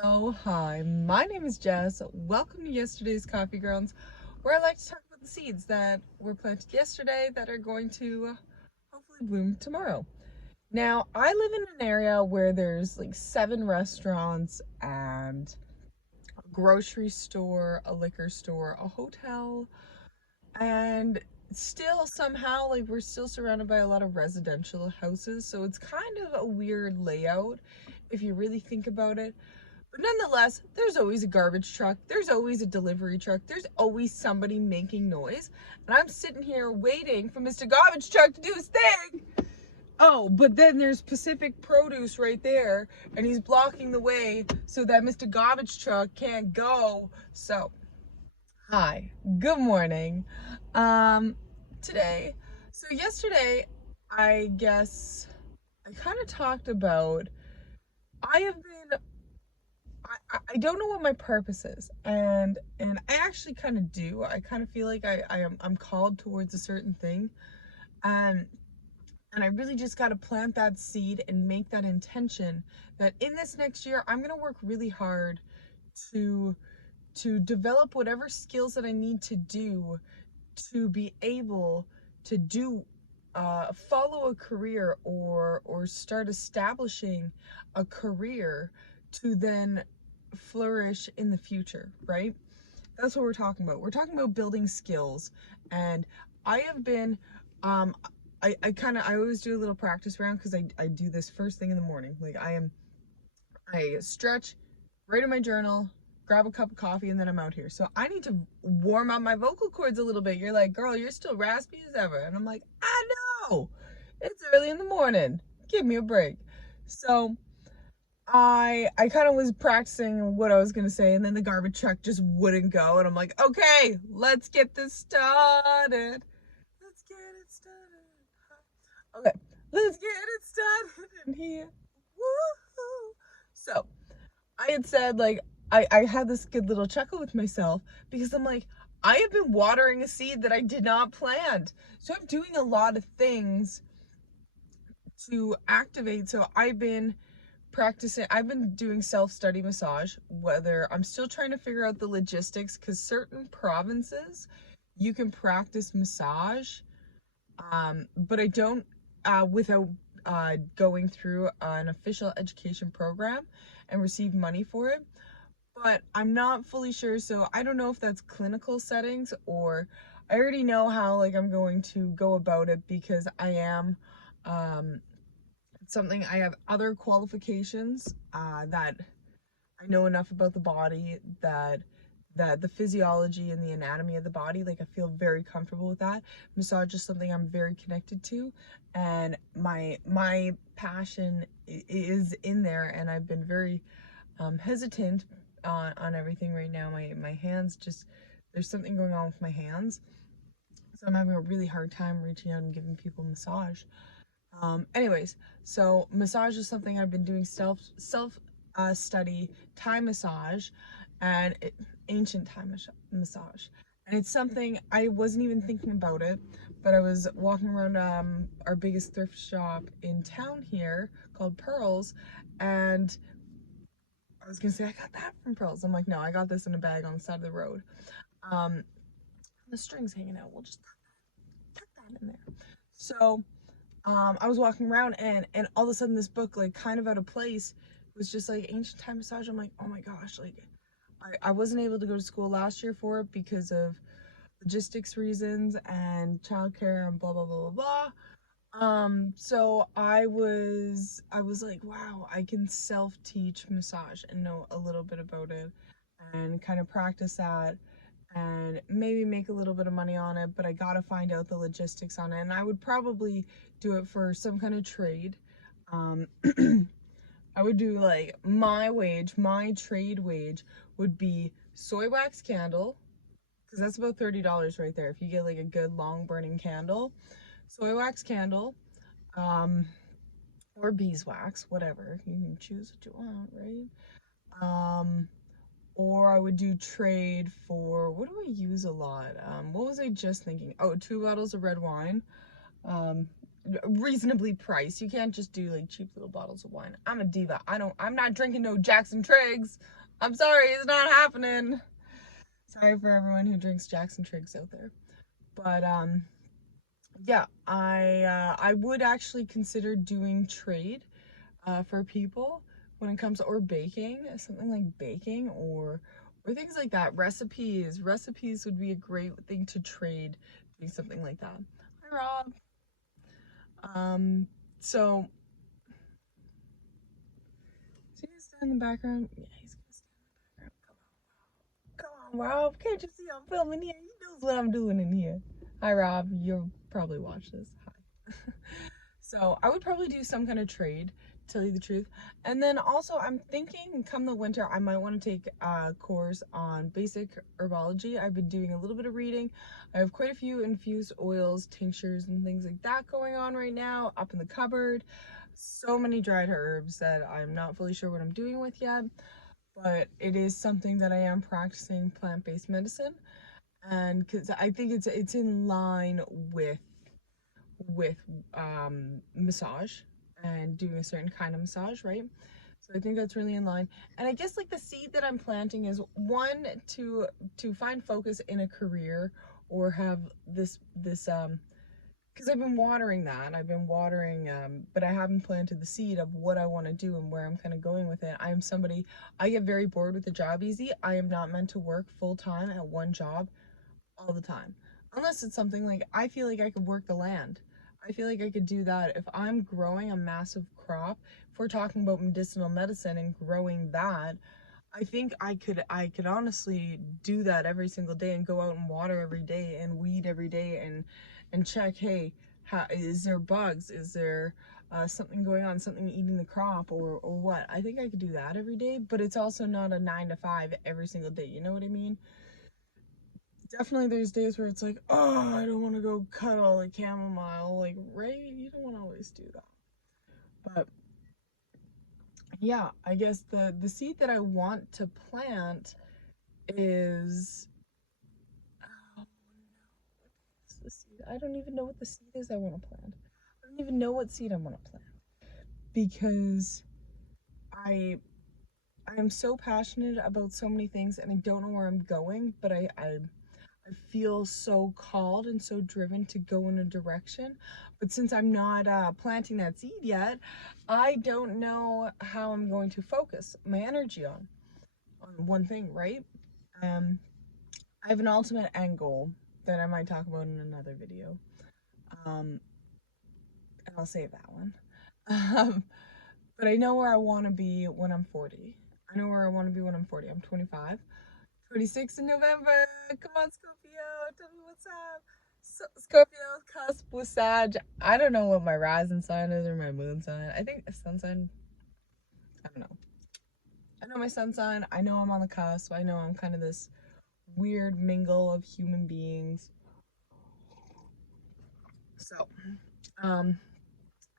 Hello, hi, my name is Jess. Welcome to yesterday's Coffee Grounds, where I like to talk about the seeds that were planted yesterday that are going to hopefully bloom tomorrow. Now, I live in an area where there's like 7 restaurants and a grocery store, a liquor store, a hotel, and still somehow like we're still surrounded by a lot of residential houses, so it's kind of a weird layout if you really think about it. But nonetheless, there's always a garbage truck, there's always a delivery truck, there's always somebody making noise. And I'm sitting here waiting for Mr. Garbage Truck to do his thing. Oh, but then there's Pacific Produce right there, and he's blocking the way so that Mr. Garbage Truck can't go. So, hi, good morning. Um, today, so yesterday, I guess I kind of talked about I have been I don't know what my purpose is, and I actually kind of do. I kind of feel like I'm called towards a certain thing, and and I really just got to plant that seed and make that intention that in this next year I'm gonna work really hard to develop whatever skills that I need to do to be able to do follow a career or start establishing a career to then flourish in the future, right? That's what we're talking about. We're talking about building skills. And I have been um I always do a little practice round because I do this first thing in the morning. Like I stretch, write in my journal, grab a cup of coffee, and then I'm out here. So I need to warm up my vocal cords a little bit. You're like, girl, you're still raspy as ever. And I'm like, I know. It's early in the morning. Give me a break. So I kind of was practicing what I was gonna say, and then the garbage truck just wouldn't go, and I'm like, okay, let's get this started. Let's get it started. Okay, let's get it started in here. Woohoo! So I had said like I had this good little chuckle with myself because I'm like, I have been watering a seed that I did not plant. So I'm doing a lot of things to activate. So I've been doing self-study massage, whether I'm still trying to figure out the logistics because certain provinces you can practice massage, but I don't without going through an official education program and receive money for it. But I'm not fully sure, so I don't know if that's clinical settings or I already know how like I'm going to go about it because I am um, something I have other qualifications that I know enough about the body that the physiology and the anatomy of the body, like I feel very comfortable with that. Massage is something I'm very connected to, and my passion is in there, and I've been very hesitant on everything right now. My hands just, there's something going on with my hands, so I'm having a really hard time reaching out and giving people massage. Anyways, so massage is something I've been doing self study, Thai massage, and ancient massage, and it's something I wasn't even thinking about it, but I was walking around our biggest thrift shop in town here called Pearls, and I was gonna say I got that from Pearls. I'm like, no, I got this in a bag on the side of the road. Um, the string's hanging out. We'll just tuck that in there. So I was walking around and all of a sudden this book, like kind of out of place, was just like ancient Thai massage. I'm like, oh my gosh, like I wasn't able to go to school last year for it because of logistics reasons and childcare and blah blah blah blah blah. So I was like, wow, I can self-teach massage and know a little bit about it and kind of practice that and maybe make a little bit of money on it, but I gotta find out the logistics on it. And I would probably do it for some kind of trade. Um, I would do like my trade wage would be soy wax candle, because that's about $30 right there. If you get like a good long burning candle, soy wax candle, um, or beeswax, whatever. You can choose what you want, right? Um, or I would do trade for, what do I use a lot? What was I just thinking? Oh, 2 bottles of red wine. Um, reasonably priced. You can't just do like cheap little bottles of wine. I'm a diva. I'm not drinking no Jackson Triggs. I'm sorry, it's not happening. Sorry for everyone who drinks Jackson Triggs out there. But yeah, I would actually consider doing trade for people when it comes, or baking, something like baking or things like that. Recipes would be a great thing to trade, doing something like that. Hi Rob. So is he gonna stand in the background? Yeah, he's gonna stand in the background. Come on, Rob. Can't you see I'm filming here? He knows what I'm doing in here. Hi Rob, you'll probably watch this. Hi. So I would probably do some kind of trade, to tell you the truth. And then also I'm thinking come the winter, I might want to take a course on basic herbology. I've been doing a little bit of reading. I have quite a few infused oils, tinctures, and things like that going on right now up in the cupboard. So many dried herbs that I'm not fully sure what I'm doing with yet, but it is something that I am practicing plant-based medicine. And because I think it's in line with massage and doing a certain kind of massage, right? So I think that's really in line. And I guess like the seed that I'm planting is one, to find focus in a career, or have this because I've been watering that. I've been watering, but I haven't planted the seed of what I want to do and where I'm kind of going with it. I am somebody, I get very bored with the job easy. I am not meant to work full time at one job all the time. Unless it's something like, I feel like I could work the land. I feel like I could do that. If I'm growing a massive crop, if we're talking about medicinal medicine and growing that, I think I could honestly do that every single day and go out and water every day and weed every day and check, hey, how, is there bugs? Is there something going on, something eating the crop, or what? I think I could do that every day, but it's also not a 9 to 5 every single day. You know what I mean? Definitely there's days where it's like, oh, I don't want to go cut all the chamomile, like, right? You don't want to always do that. But yeah, I guess the seed that I want to plant is, oh no, what is the seed? I don't even know what the seed is I want to plant. I don't even know what seed I want to plant, because I I am so passionate about so many things and I don't know where I'm going, but I feel so called and so driven to go in a direction. But since I'm not planting that seed yet, I don't know how I'm going to focus my energy on one thing, right? Um, I have an ultimate end goal that I might talk about in another video. And I'll save that one. Um, but I know where I want to be when I'm 40. I know where I want to be when I'm 40. I'm 25. 26 in November. Come on, Scorpio. Tell me what's up. So, Scorpio cusp with Sag. I don't know what my rising sign is or my moon sign. I think a sun sign. I don't know. I know my sun sign. I know I'm on the cusp. I know I'm kind of this weird mingle of human beings. So, I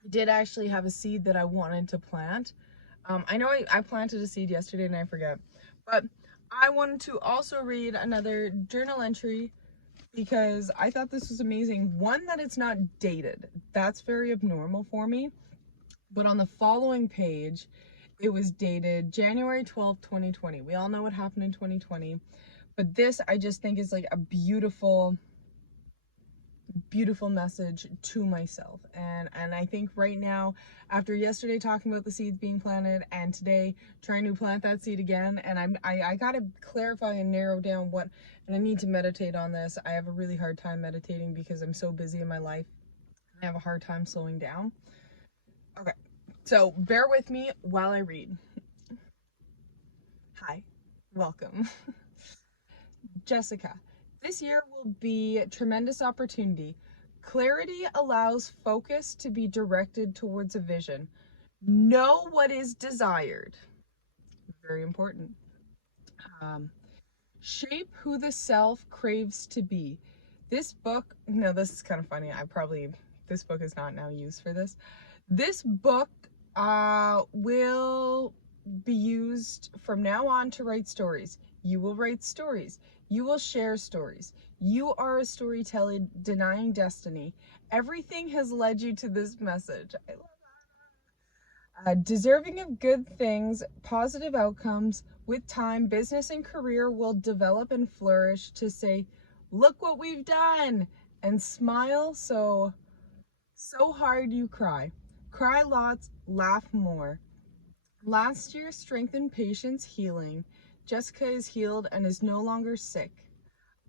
did actually have a seed that I wanted to plant. I know I planted a seed yesterday and I forget, but I wanted to also read another journal entry because I thought this was amazing. One, that it's not dated. That's very abnormal for me. But on the following page, it was dated January 12th, 2020. We all know what happened in 2020. But this, I just think, is like a beautiful message to myself. And I think right now, after yesterday talking about the seeds being planted and today trying to plant that seed again, and I gotta clarify and narrow down what, and I need to meditate on this. I have a really hard time meditating because I'm so busy in my life. I have a hard time slowing down. Okay, so bear with me while I read. Hi, welcome. Jessica, this year will be a tremendous opportunity. Clarity allows focus to be directed towards a vision. Know what is desired. Very important. Shape who the self craves to be. This book, no, this is kind of funny. This book is not now used for this. This book will be used choose from now on to write stories. You will write stories. You will share stories. You are a storyteller denying destiny. Everything has led you to this message. I love deserving of good things, positive outcomes. With time, business and career will develop and flourish to say, look what we've done, and smile so hard you cry. Cry lots, laugh more. Last year, strength and patience healing. Jessica is healed and is no longer sick.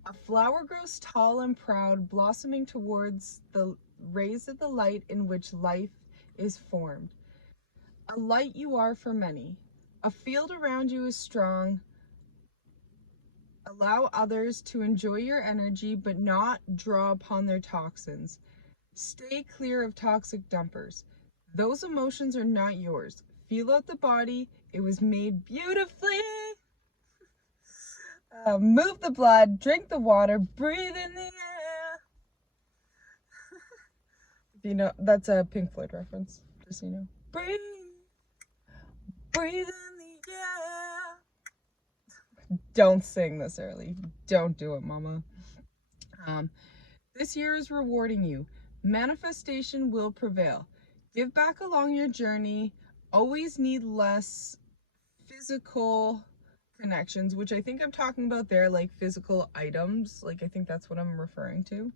A flower grows tall and proud, blossoming towards the rays of the light in which life is formed. A light you are for many. A field around you is strong. Allow others to enjoy your energy, but not draw upon their toxins. Stay clear of toxic dumpers. Those emotions are not yours. Feel out the body. It was made beautifully. Move the blood, drink the water, breathe in the air. You know, that's a Pink Floyd reference, just so you know. Breathe in the air. Don't sing this early. Don't do it, mama. This year is rewarding you. Manifestation will prevail. Give back along your journey. Always need less physical connections, which I think I'm talking about there, like physical items. Like, I think that's what I'm referring to.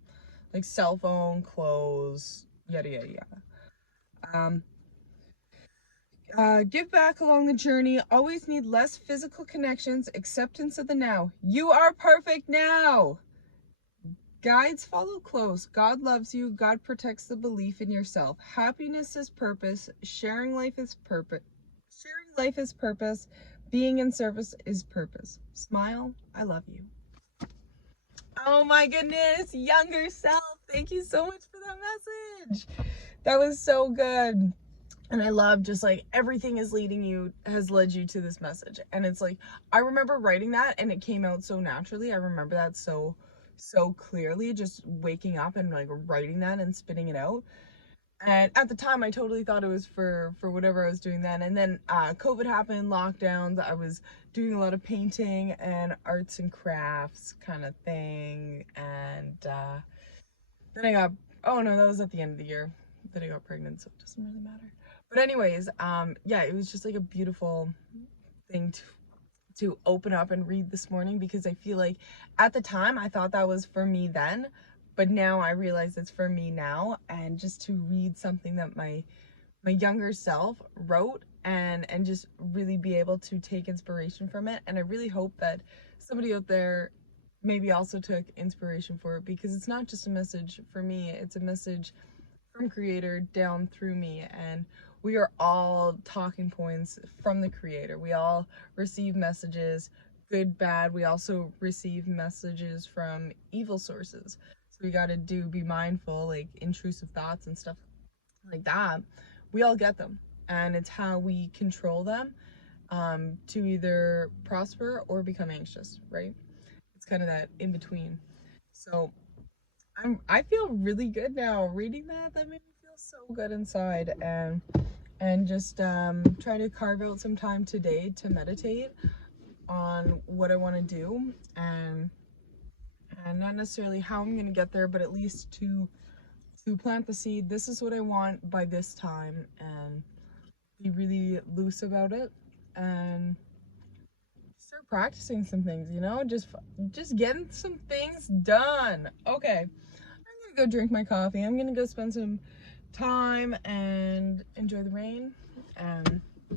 Like cell phone, clothes, yada, yada, yada. Give back along the journey. Always need less physical connections. Acceptance of the now. You are perfect now. Guides follow close. God loves you. God protects the belief in yourself. Happiness is purpose. Sharing life is purpose. Sharing life is purpose. Being in service is purpose. Smile. I love you. Oh my goodness. Younger self. Thank you so much for that message. That was so good. And I love just like everything has led you to this message. And it's like, I remember writing that and it came out so naturally. I remember that so clearly, just waking up and like writing that and spitting it out. And at the time I totally thought it was for whatever I was doing then. And then COVID happened, lockdowns. I was doing a lot of painting and arts and crafts kind of thing. And then I got, oh no, that was at the end of the year that I got pregnant, so it doesn't really matter. But anyways, yeah, it was just like a beautiful thing to open up and read this morning, because I feel like at the time I thought that was for me then, but now I realize it's for me now. And just to read something that my younger self wrote and just really be able to take inspiration from it. And I really hope that somebody out there maybe also took inspiration for it, because it's not just a message for me, it's a message from Creator down through me, and we are all talking points from the Creator. We all receive messages, good, bad. We also receive messages from evil sources. So we gotta be mindful, like intrusive thoughts and stuff like that. We all get them, and it's how we control them to either prosper or become anxious, right? It's kind of that in between. So I feel really good now reading that. That made me feel so good inside, and just try to carve out some time today to meditate on what I want to do, and not necessarily how I'm going to get there, but at least to plant the seed. This is what I want by this time, and be really loose about it and start practicing some things, you know, just getting some things done. Okay, I'm gonna go drink my coffee. I'm gonna go spend some time and enjoy the rain. And yeah,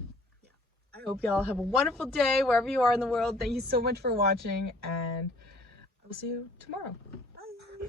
I hope y'all have a wonderful day wherever you are in the world. Thank you so much for watching, and I will see you tomorrow. Bye.